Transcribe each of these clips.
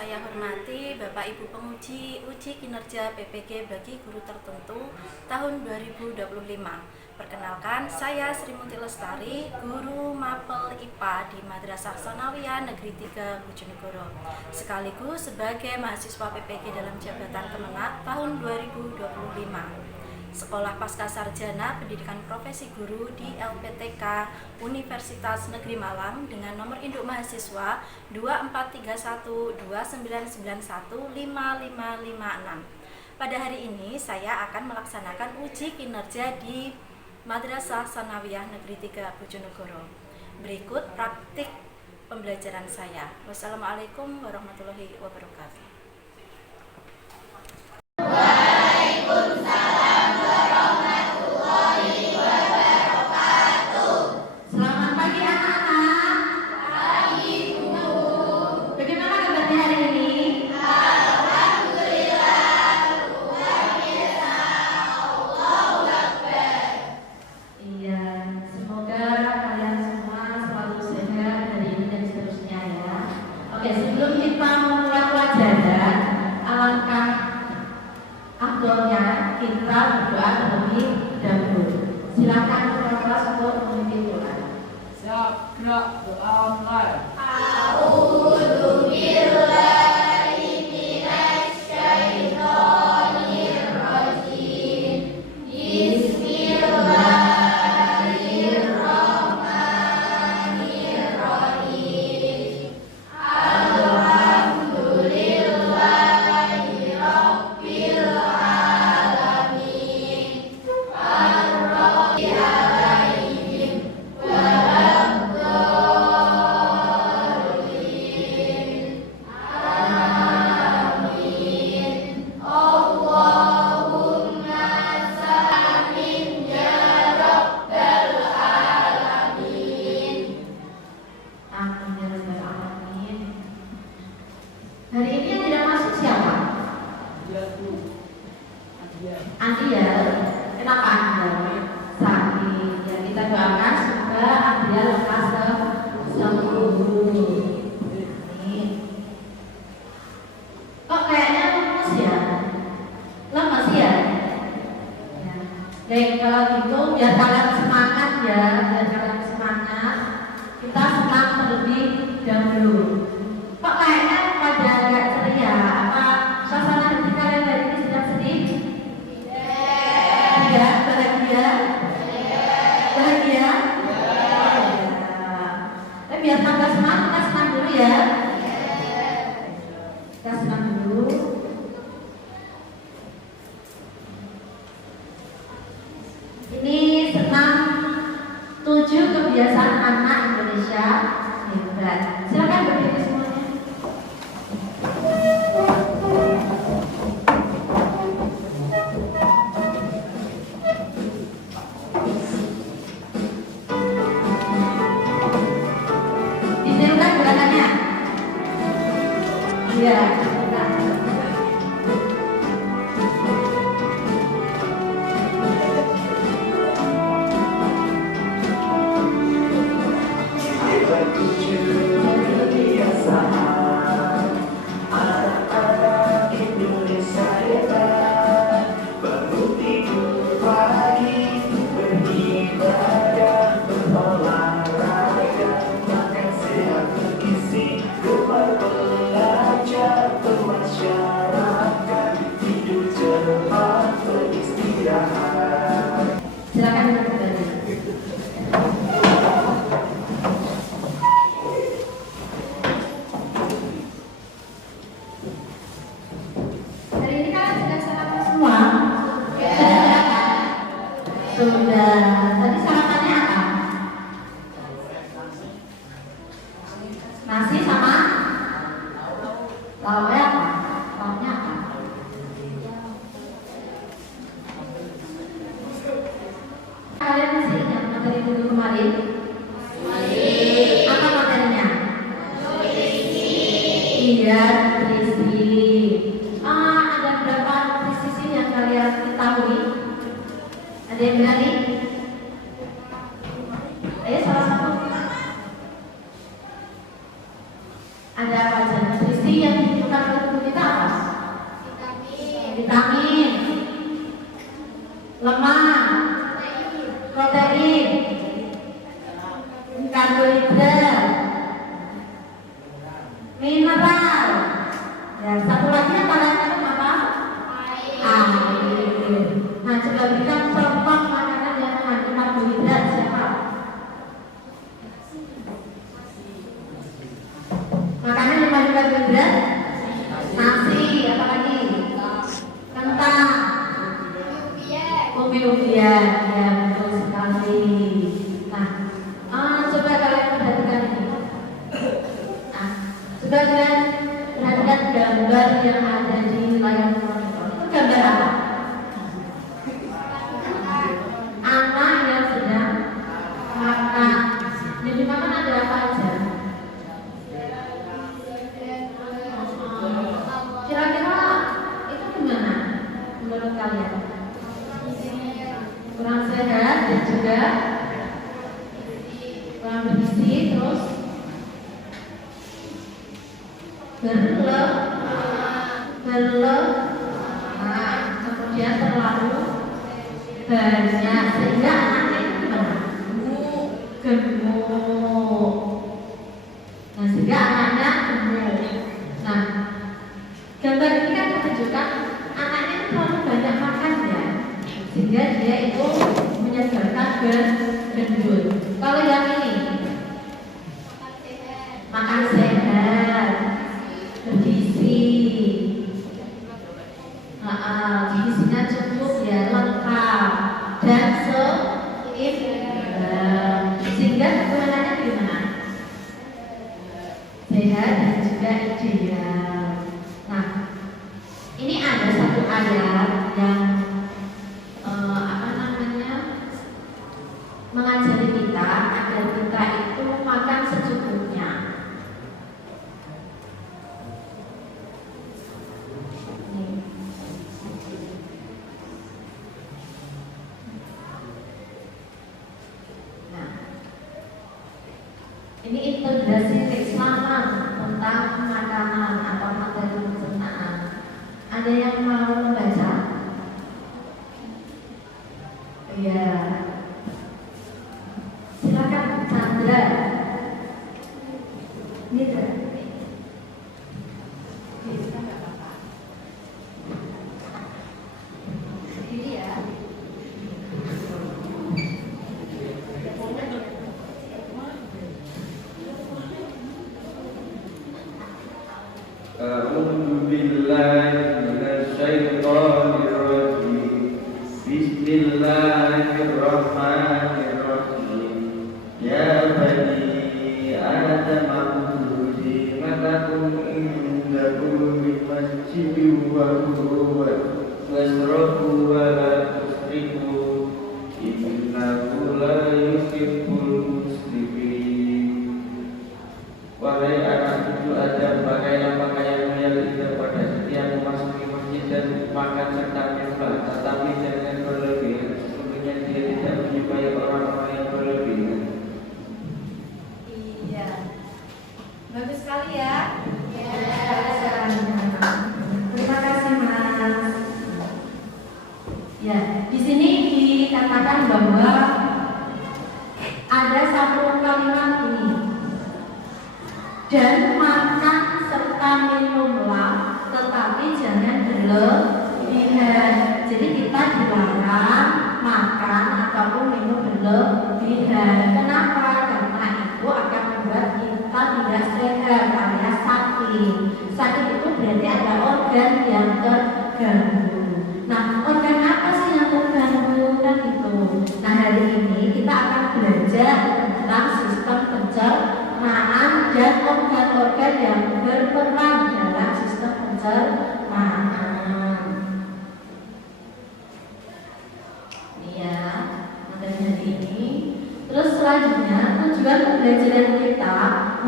saya hormati Bapak Ibu penguji uji kinerja PPG bagi guru tertentu tahun 2025. Perkenalkan, saya Sri Muti Lestari, guru mapel IPA di Madrasah Tsanawiyah Negeri 3 Bojonegoro, sekaligus sebagai mahasiswa PPG dalam jabatan Kemenak tahun 2025. Sekolah Pasca Sarjana Pendidikan Profesi Guru di LPTK Universitas Negeri Malang dengan nomor induk mahasiswa 243129915556. Pada hari ini saya akan melaksanakan uji kinerja di Madrasah Tsanawiyah Negeri 3 Bojonegoro. Berikut praktik pembelajaran saya. Wassalamualaikum warahmatullahi wabarakatuh. Oke, sebelum kita memulai pelajaran, alangkah afdolnya kita berdoa terlebih dahulu. Silakan kelas untuk memimpin doa. Siap, gerak, doa mulai. Hari ini yang tidak masuk siapa? Andiel. Kenapa Andiel? Sakit. Ya, kita doakan semoga Andiel lekas sembuh. Kok kayaknya lemes ya? Lemes ya? Ya. Baik, kalau gitu biar kalian semangat ya, biar kalian semangat. Kita senang terlebih dahulu. Kok kayaknya pada agak ceria? Apa suasana hati kalian hari ini sedang sedih? Tidak. Bahagia? Bahagia? Tapi biar tambah semangat, kita senang dulu ya. Kita senang dulu. Ini senang 7 kebiasaan anak Indonesia hebat. Silakan berdiri semuanya. Ditirukan gerakannya. Iya. Silakan kembali. Hari ini kalian sudah sarapan semua? Sudah. Tadi sarapannya apa? Nasi sama lauknya apa? Lauknya apa? Kalian masih ingat materi minggu kemarin? Apa materinya? Iya, nutrisi. Ada berapa nutrisi yang kalian ketahui? Ada yang berani? Ayo salah satu. Ada apa aja nutrisi yang dibutuhkan coba berikan contoh makanan yang mengandung karbohidrat. Siapa? Makanan yang mengandung karbohidrat? Nasi, apa lagi? Kentang, ubi-ubian, ya betul sekali. Nah, coba kalian perhatikan ini. Nah, coba kalian perhatikan gambar yang ada di layar monitor. Itu gambar apa? Anak yang sedang makan. Yang dimakan ada apa aja? Kira-kira itu gimana menurut kalian? Kurang sehat dan juga kurang bergizi, terus berlemak, kemudian terlalu banyak sehingga anaknya itu gimana? Gemuk. Nah, sehingga anaknya gemuk. Nah, gambar ini kan menunjukkan anaknya itu terlalu banyak makan ya, sehingga dia itu menyebabkan gendut. Kalau yang ini makan sehat, bergizi, gizinya cukup ya, lengkap dan seimbang, sehingga ketuhanannya gimana? Sehat dan juga ideal. Nah, ini ada satu ayat yang mengajari kita agar kita itu makan secukupnya. Nah, ini integrasi keislaman tentang makanan atau materi pencernaan. Ada yang mau membaca? Iya. Silakan Chandra. Nidra. Ini ya. A'udzu billahi minasyaitonir rajim. Bismillahirrahmanirrahim. Ya bani Adam khudhu zinatakum inda kulli masjidin wa'kulu washrabu wa la tusrifu innahu la yuhibbul musrifin. Wahai anak cucu Adam, pakailah pakaian yang indah pada setiap memasuki masjid dan makan serta minumlah, tetapi jangan berlebihan. Sesungguhnya dia tidak menyukai orang-orang yang berlebihan. Iya, bagus sekali ya. Terima kasih Mas. Ya, di sini dikatakan bahwa ada satu kalimat ini. Dan makan serta minumlah, tetapi jangan berlebihan. Jadi kita dilarang makan ataupun minum berlebihan. Kenapa? Karena itu akan membuat kita tidak sehat alias sakit. Sakit itu berarti ada organ yang terganggu. Nah, organ apa sih yang terganggu? Kan itu. Nah, hari ini kita akan belajar tentang sistem pencernaan dan organ-organ yang berperan dalam sistem pencernaan. Ini ya, materi hari ini. Terus selanjutnya tujuan pembelajaran kita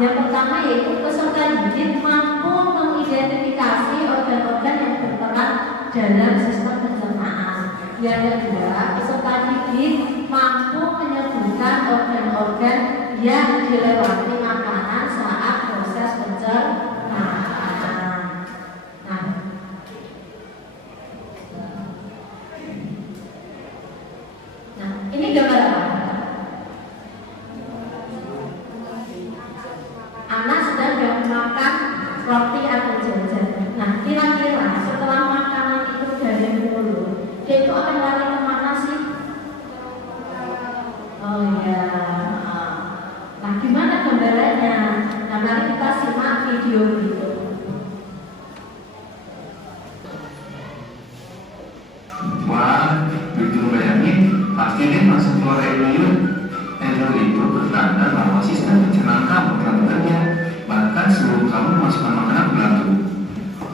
yang pertama yaitu peserta didik mampu mengidentifikasi organ-organ yang berperan dalam sistem pencernaan. Yang kedua, peserta didik mampu menyebutkan organ-organ yang dilewati makanan saat proses pencernaan. Nah, ini gambar apa? Anak sedang makan roti atau jajan. Nah, kira-kira setelah makanan itu dari mulut, dia itu akan lari kemana autoimmune error itu bertanda bahwa sistem pencernaan kamu telah bekerja, bahkan sebelum kamu memasukkan makanan ke dalam tubuh.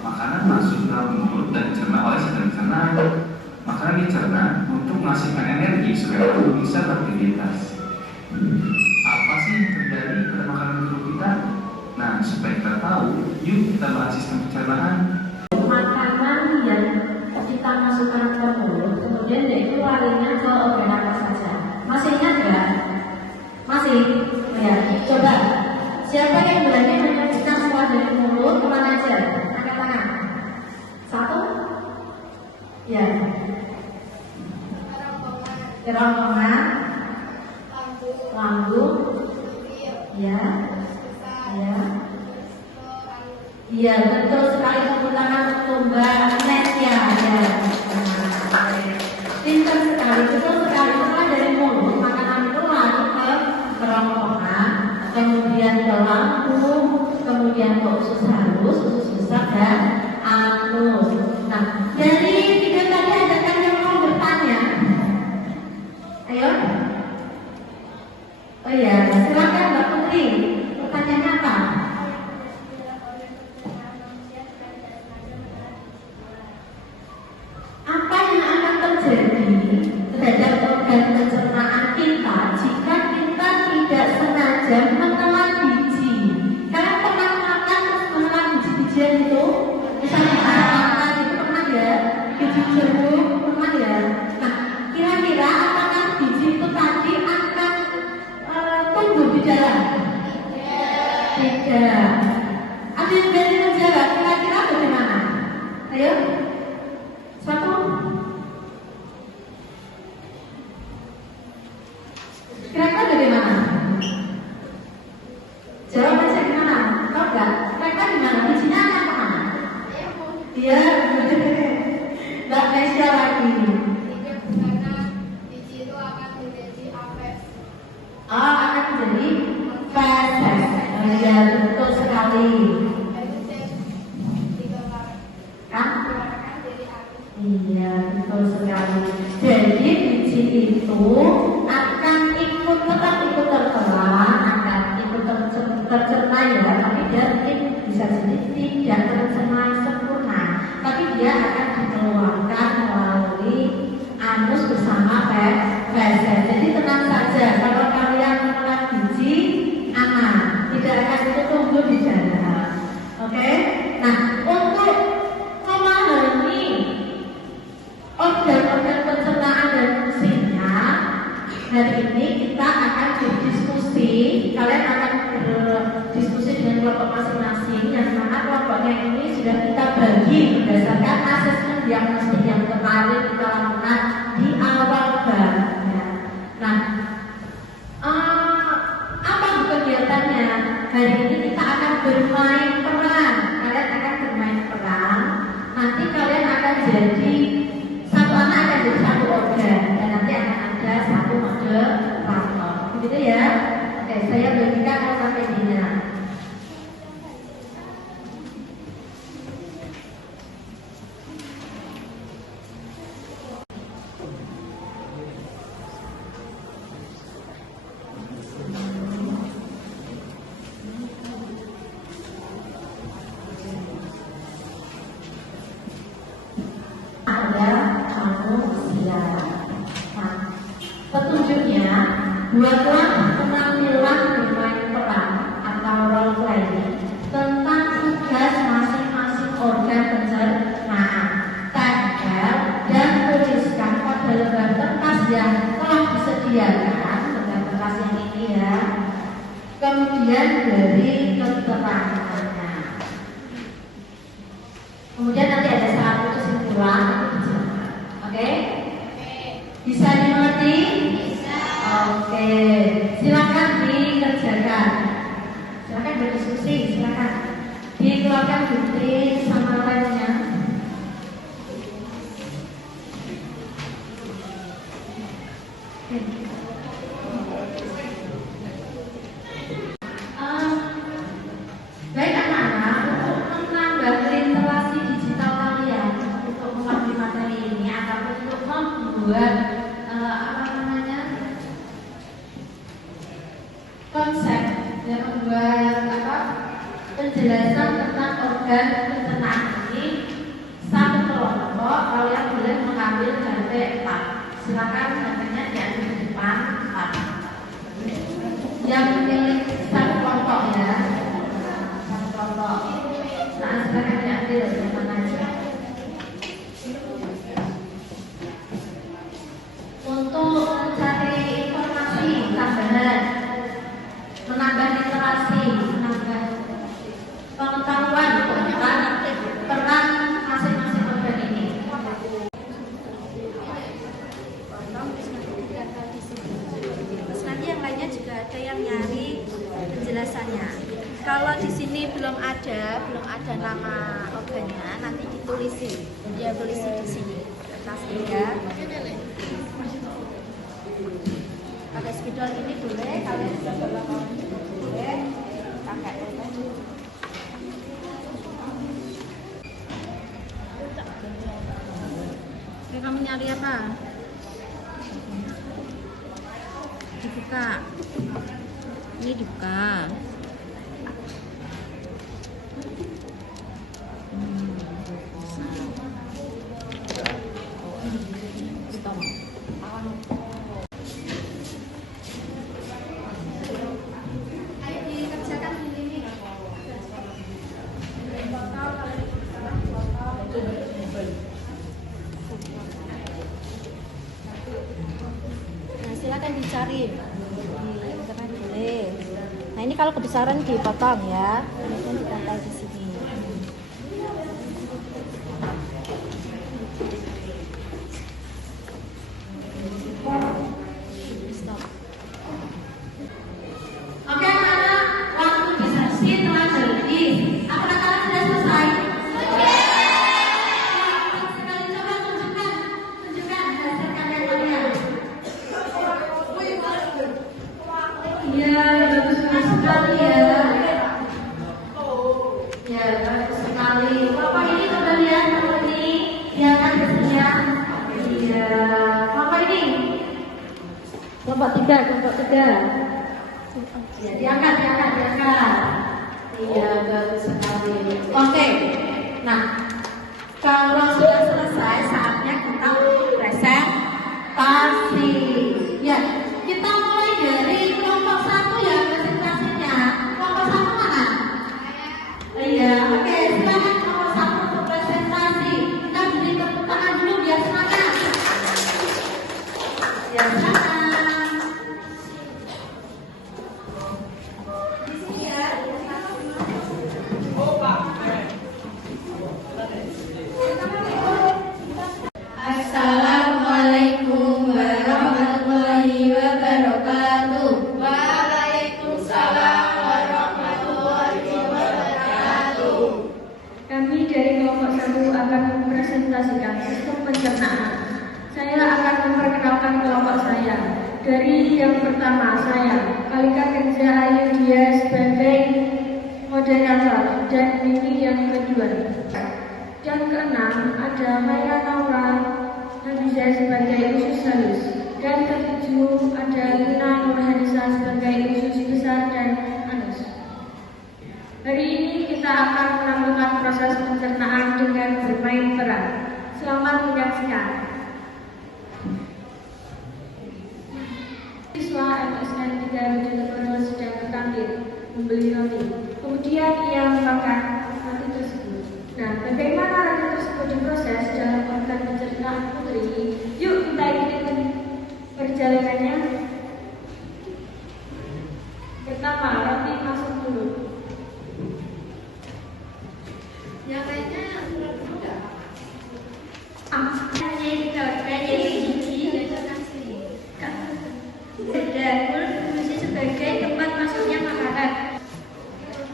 Makanan masuk dalam mulut dan dicerna oleh sistem pencernaan. Makanan dicerna untuk menghasilkan energi supaya tubuh bisa beraktivitas. Apa sih yang terjadi pada makanan tubuh kita? Nah, supaya kita tahu, yuk kita bahas sistem pencernaan. Makanan yang kita masukkan ke mulut, kemudian dia itu larinya ke organ apa saja. Masih ingat nggak? Masih? Ya, coba. Siapa yang berani menyebutkan semua dari mulut kemana aja? Angkat tangan. Satu? Ya. Kerongkongan, lambung, ya, ya. Iya, betul sekali, tepuk tangan untuk Mbak Nesya. Ya, pintar sekali, betul sekali. Setelah dari mulut, makanan itu lari ke kerongkongan, kemudian ke lambung, kemudian ke usus halus, usus besar dan anus. Nah, dari video tadi ada kan yang mau bertanya? Ayo. Oh iya, silakan Mbak Putri. Pertanyaannya apa? Apa yang akan terjadi terhadap organ pencernaan kita jika kita tidak sengaja menelan biji? Kalian pernah makan terus menelan biji-bijian itu? Misalnya makan itu pernah ya? Biji jeruk pernah ya? Nah, kira-kira apakah biji itu tadi akan tumbuh di dalam? Tidak. Ada yang berani menjawab? Kira-kira bagaimana? Ayo. Satu. Kira-kira bagaimana? Jawab aja gimana? Tahu nggak? Kira-kira gimana? Bijinya akan kemana? Dia Mbak Nesya lagi. Oh, akan menjadi feses. Ya, betul sekali. Kan? Iya, betul sekali. Jadi biji itu akan tetap ikut tertelan, akan ikut tercerna ya, tapi dia mungkin bisa jadi tidak tercerna sempurna, tapi dia akan dikeluarkan melalui anus bersama feses. Jadi tenang saja, kalau kalian menelan biji aman, tidak akan itu tumbuh di dalam. Oke? Nah, untuk memahami organ-organ pencernaan dan fungsinya, hari ini kita akan berdiskusi. Kalian akan berdiskusi dengan kelompok masing-masing, yang mana kelompoknya ini sudah kita bagi berdasarkan asesmen diagnostik yang kemarin kita lakukan di awal banget. Nah, apa kegiatannya? Hari ini kita akan bermain peran. Kalian akan bermain peran. Nanti kalian akan jadi satu anak akan jadi satu organ, dan nanti akan ada satu moderator. Begitu ya? Oke, saya bagikan sampai sini. Petunjuknya, buatlah penampilan bermain peran atau role playing tentang tugas masing-masing organ pencernaan. Tempel dan tuliskan pada lembar kertas yang telah disediakan, lembar kertas yang ini ya. Kemudian beri keterangannya. Kemudian nanti ada satu kesimpulan itu dijelaskan. Oke? Bisa dimengerti? Bisa. Oke, silakan dikerjakan. Silakan berdiskusi, silakan dikeluarkan bukti samarannya. Baik anak-anak, untuk menambah literasi digital kalian, untuk memahami materi ini, atau untuk membuat organ pencernaan ini satu kelompok kalian boleh mengambil sampai 4. Silakan sampai diambil di depan 4. Yang memilih satu kelompok ya, satu kelompok. Nah, silakan diambil yang mana aja. Untuk mencari informasi tambahan, menambah literasi, menambah pengetahuan tentang peran masing-masing organ ini. Terus nanti yang lainnya juga ada yang nyari penjelasannya. Kalau di sini belum ada nama organnya, nanti ditulisi. Dia tulisi di sini kertasnya ya. Pakai spidol ini boleh, kalian juga bawa kawan juga boleh. Pakai Oke, kamu nyari apa? Dibuka. Ini dibuka. Stop. Ayo dikerjakan ini. Nah, silakan dicari di internet boleh. Nah, ini kalau kebesaran dipotong ya, kemudian ditempel di sini. Stop. Oke anak-anak, waktu diskusi telah habis. Apakah kalian sudah selesai? Sekali coba tunjukkan hasil karya kalian. Iya, bagus sekali ya. Ya, bagus sekali. Kelompok ini coba lihat kelompok ini. Ya kan hasilnya? Iya. Kelompok ini. Kelompok 3. Ya, diangkat. Iya, bagus sekali. Oke. Nah, kalau sudah selesai, saatnya kita presentasi. Ya, kita mulai dari kelompok 1 ya presentasinya. Kelompok 1 mana? Iya, oke. Silakan kelompok 1 untuk presentasi. Kita beri tepuk tangan dulu biar semangat. Ya, silakan. Assalamualaikum warahmatullahi wabarakatuh. Waalaikumsalam warahmatullahi wabarakatuh. Kami dari kelompok 1 akan mempresentasikan sistem pencernaan. Saya akan memperkenalkan kelompok saya. Dari yang pertama saya, Kalika Kerja Ayu dia sebagai moderator dan Mimi yang kedua. Yang keenam ada Maya Naura Nabiza sebagai usus halus. Dan ketujuh ada Lina Nurhanisa sebagai usus besar dan anus. Hari ini kita akan menampilkan proses pencernaan dengan bermain peran. Selamat menyaksikan. Siswa MSN 3 Bojonegoro sedang ke kantin membeli roti. Kemudian ia memakan roti tersebut. Nah, bagaimana roti tersebut diproses dalam organ pencernaan putri? Yuk kita ikuti perjalanannya. Pertama, roti masuk mulut. Yang lainnya enggak? Dapur berfungsi sebagai tempat masuknya makanan.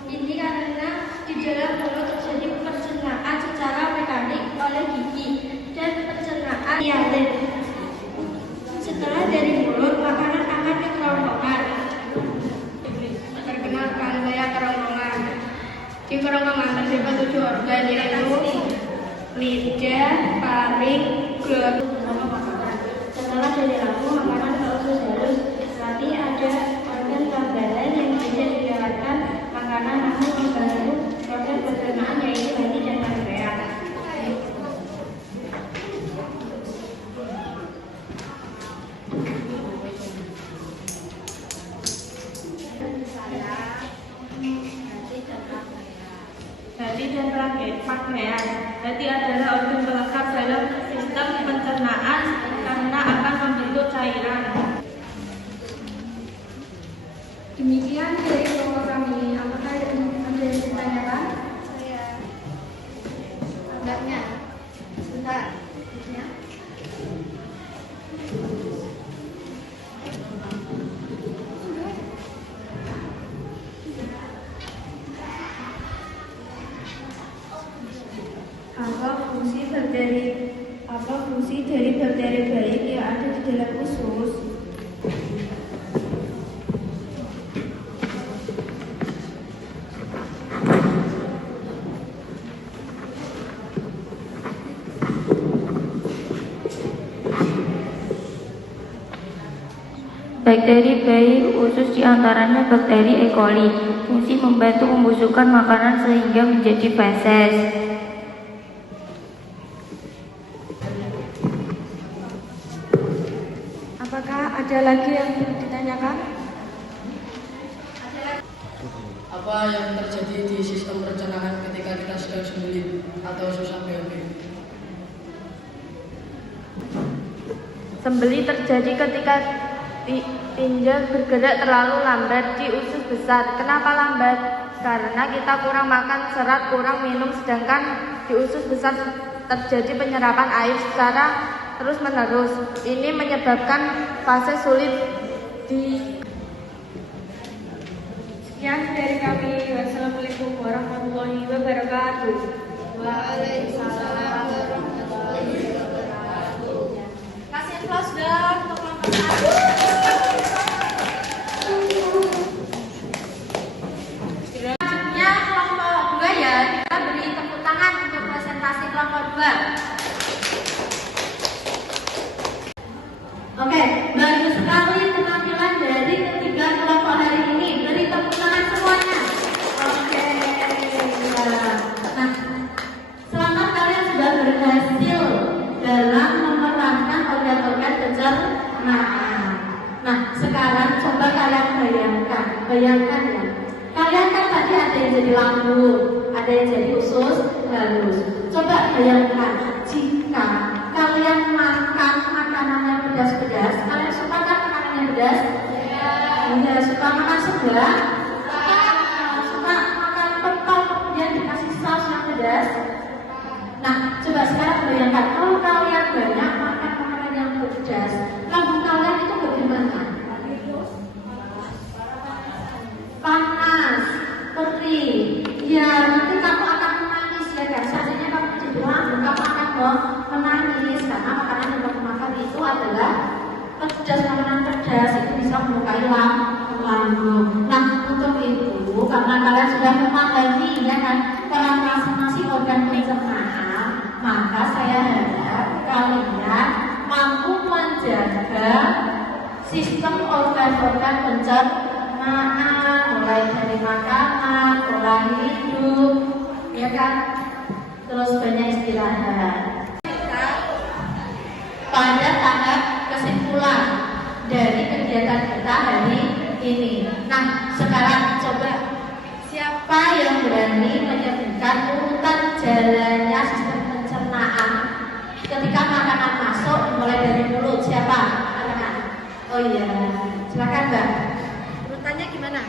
Ini karena di dalam mulut terjadi pencernaan secara mekanik oleh gigi dan pencernaan dialek. Setelah dari mulut, makanan akan ke kerongkongan. Perkenalkan, saya kerongkongan. Di kerongkongan terdapat 7 organ yaitu lidah, paring, gelut. Setelah dari lambung, makanan ke usus halus. Nanti ada organ tambahan yang bisa dijalankan makanan namun membantu proses pencernaan yaitu Hati dan pakaian. Hati adalah organ pelengkap dalam sistem pencernaan karena akan membentuk cairan. Demikian dari kelompok kami. Apakah ada yang ditanyakan? Enggaknya. Sebentar. Ya. Apa fungsi dari bakteri baik yang ada di dalam usus? Bakteri baik usus diantaranya bakteri E. coli, fungsi membantu membusukkan makanan sehingga menjadi feses. Apakah ada lagi yang ditanyakan? Apa yang terjadi di sistem pencernaan ketika kita sedang sembelih atau susah BAB? Sembelih terjadi ketika tinja bergerak terlalu lambat di usus besar. Kenapa lambat? Karena kita kurang makan serat, kurang minum, sedangkan di usus besar terjadi penyerapan air secara terus-menerus. Ini menyebabkan fase sulit di. Sekian dari kami. Wassalamualaikum warahmatullahi wabarakatuh. Waalaikumsalam warahmatullahi wabarakatuh. Kasih aplaus dong untuk kelompok 1. Selanjutnya kelompok 2 ya. Kita beri tepuk tangan untuk presentasi kelompok 2. Oke, baru sekali penampilan dari ketiga kelompok hari ini. Beri tepuk tangan semuanya. Oke, ya. Nah, selamat kalian sudah berhasil dalam memerankan organ-organ pencernaan. Nah, sekarang coba kalian bayangkan ya. Kalian kan tadi ada yang jadi lambung, ada yang jadi usus halus. Coba bayangkan jika kalian makan makanan yang pedas-pedas. Kalian suka kan makanan yang pedas? Ya, suka makan seblak? Suka makan pentol kemudian dikasih saus yang pedas? Nah, coba sekarang bayangkan kalau kalian banyak makan makanan yang pedas, lambung kalian itu bagaimana? Panas, perih. Ya, nanti kamu akan menangis ya kan? Seandainya kamu jadi lambung, kamu akan menangis karena makanan yang kamu makan itu adalah pedas, makanan pedas itu bisa melukai lambung. Nah, untuk itu karena kalian sudah memahami ya kan peran masing-masing organ pencernaan, maka saya harap kalian mampu menjaga sistem organ-organ pencernaan, mulai dari makanan, pola hidup, ya kan, terus banyak istirahat. Pada tahap kesimpulan dari kegiatan kita hari ini. Nah, sekarang coba siapa yang berani menyebutkan urutan jalannya sistem pencernaan ketika makanan masuk mulai dari mulut? Siapa? Makanan. Oh iya, silakan Mbak. Urutannya gimana?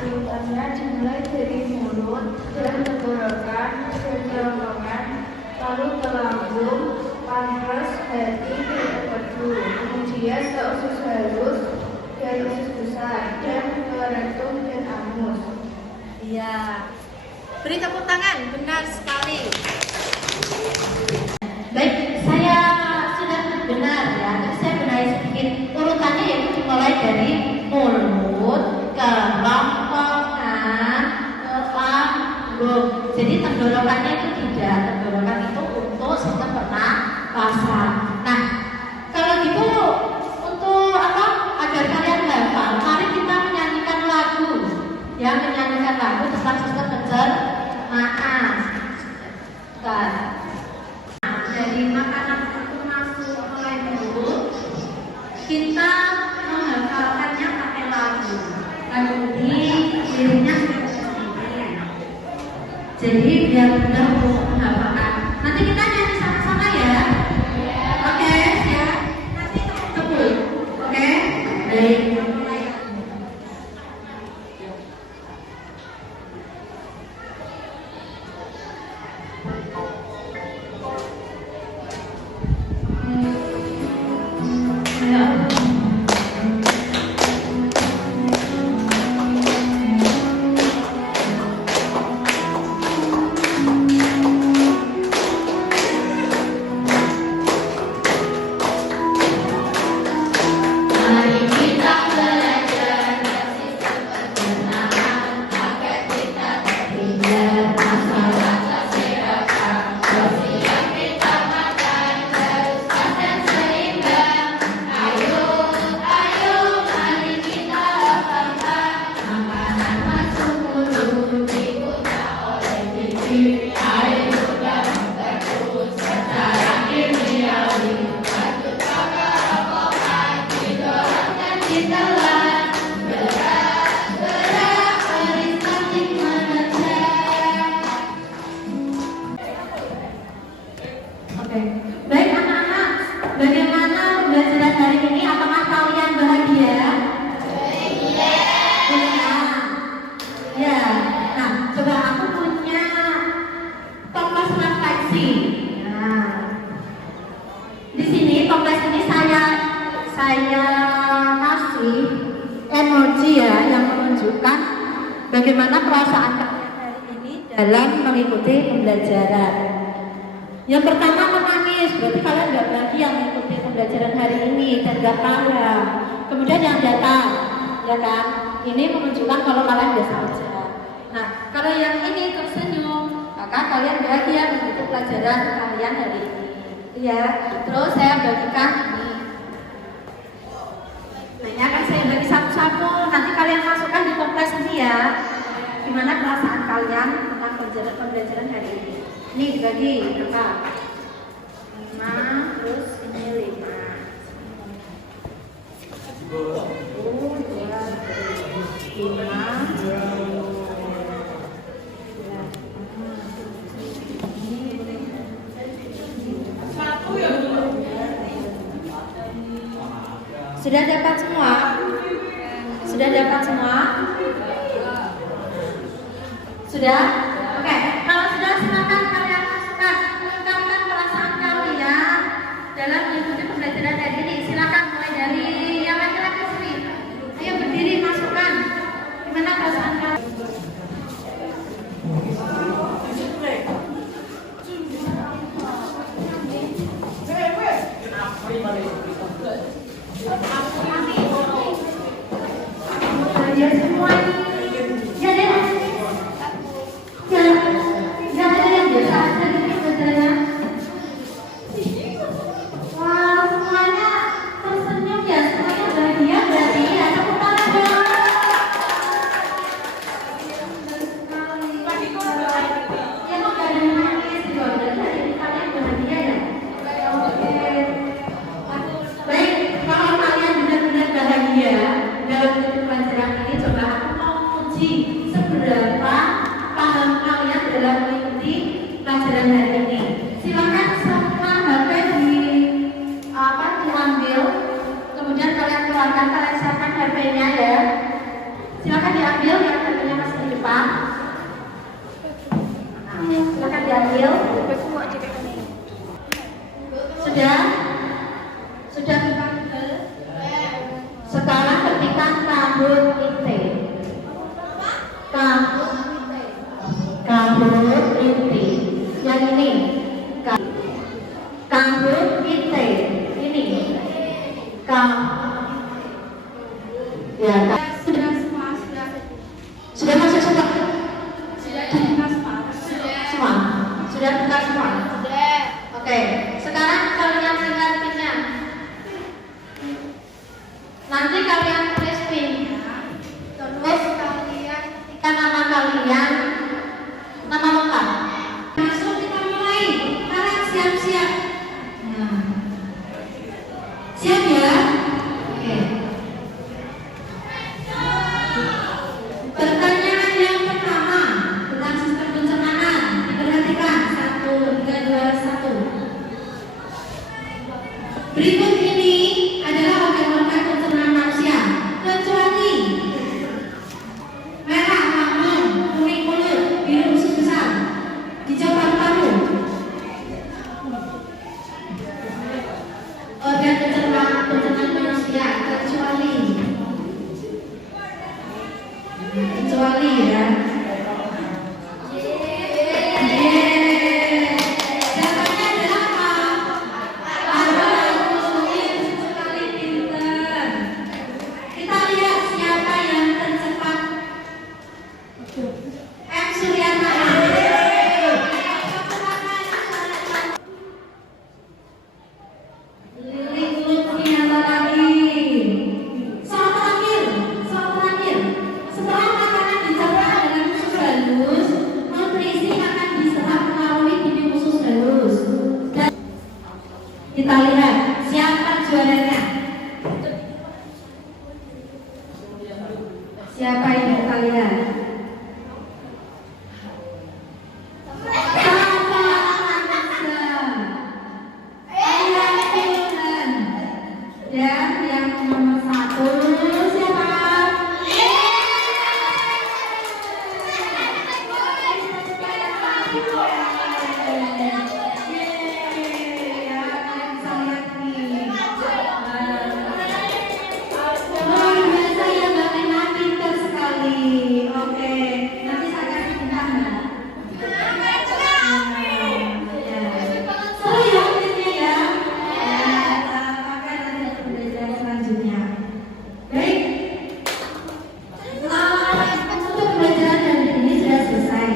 Urutannya dimulai dari mulut dan tenggorokan, ke kerongkongan, lalu ke lambung, pankreas, hati, ke empedu, kemudian ke usus halus dan usus besar, dan ke rektum dan anus. Iya. Beri tepuk tangan, benar sekali. Baik, saya sudah benar ya. Tapi saya benahi sedikit. Urutannya yaitu dimulai dari mulut, ke kerongkongan, ke lambung. Jadi tenggorokannya itu tidak. Tenggorokan itu untuk sistem pernapasan. Nah, kalau gitu untuk apa? Agar kalian hafal, mari kita menyanyikan lagu. Ya, menyanyikan lagu tentang sistem pencernaan. Bentar. makanan itu masuk mulai mulut, kita menghafalkannya pakai lagu. Lagu ini liriknya sendiri. Jadi biar mudah untuk menghafalkan. Nanti kita nyanyi sama-sama ya. Oke, ya. Nanti tepuk. Oke. Baik. Oke, baik anak-anak, bagaimana pembelajaran hari ini? Apakah kalian bahagia? Bahagia. Ya. Nah, coba aku punya toples refleksi. Nah, di sini toples ini saya kasih emoji ya yang menunjukkan bagaimana perasaan kalian hari ini dalam mengikuti pembelajaran. Yang pertama menangis, berarti kalian nggak bahagia mengikuti pembelajaran hari ini dan nggak paham. Kemudian yang datar, ya kan? Ini menunjukkan kalau kalian biasa aja. Nah, kalau yang ini tersenyum, maka kalian bahagia mengikuti pelajaran kalian hari ini. Ya, terus saya bagikan ini. Nah, ini akan saya bagi satu-satu. Nanti kalian masukkan di toples ini ya. Gimana perasaan kalian tentang pembelajaran hari ini? Ini dibagi berapa? 5, terus ini 5. 1, 2, 5. Sudah dapat semua? Sudah dapat semua? Sudah? Oke, kalau sudah silakan kalian masukkan, ungkapkan perasaan kalian dalam mengikuti pembelajaran hari ini. Silakan mulai dari yang laki-laki sini. Ayo berdiri, masukkan. Gimana perasaan kalian? Ya semua ini. Ya deh. Jangan ada yang biasa aja gitu pelajarannya. Wah, semuanya tersenyum ya, semuanya bahagia berarti ya. Tepuk tangan dong. Ya kok gak ada yang nangis juga, berarti hari ini kalian bahagia ya. Oke. Baik, kalau kalian benar-benar bahagia dalam pelajaran ini, coba aku mau uji seberapa paham kalian dalam mengikuti pelajaran hari ini. Silakan semua HP diambil, kemudian kalian keluarkan, kalian siapkan HP-nya ya. Silakan diambil yang HP-nya masih di depan. Nah, silakan diambil. Sudah? Sudah bukan ke? Sekarang ketikkan kabut IT. Kabut inti yang ini kabut inti ini ya sudah semua sudah masuk semua sudah buka semua oke, sekarang kalian tinggal pinnya, nanti kalian tulis pinnya, terus kalian ketikkan nama kalian, nama lengkap. Masuk, kita mulai. Kalian siap-siap. Berikut ini adalah organ-organ pencernaan manusia, kecuali merah lambung, kuning mulut, biru usus besar, hijau paru-paru. Organ pencernaan manusia kecuali ya. Jawabannya adalah apa? Bagus, sekali pinter. Kita lihat siapa yang tercepat. M. Suryana. Lili Lutfianta lagi. Soal terakhir. Setelah makanan dicerna dengan usus halus, nutrisi akan diserap melalui bibir usus halus. Dan kita lihat siapa juaranya. Siapa ini kita lihat? Dan yang nomor 1 siapa? Luar biasa ya Mbak Nena, pintar sekali. Oke, nanti saya kasih bintang ya. Seru ya kuisnya ya. Maka nanti ada pembelajaran selanjutnya. Baik. Untuk pembelajaran hari ini sudah selesai.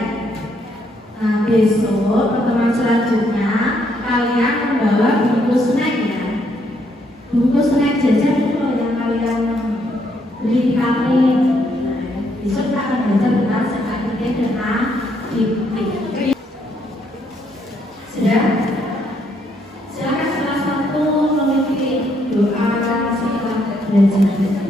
Nah, besok pertemuan selanjutnya kalian membawa bungkus snack ya. Bungkus snack jajan itu loh yang kalian beli di kantin. Besok kita akan belajar tentang sekat dan aktif. Sudah? Silakan salah satu mengikuti doa setelah belajar.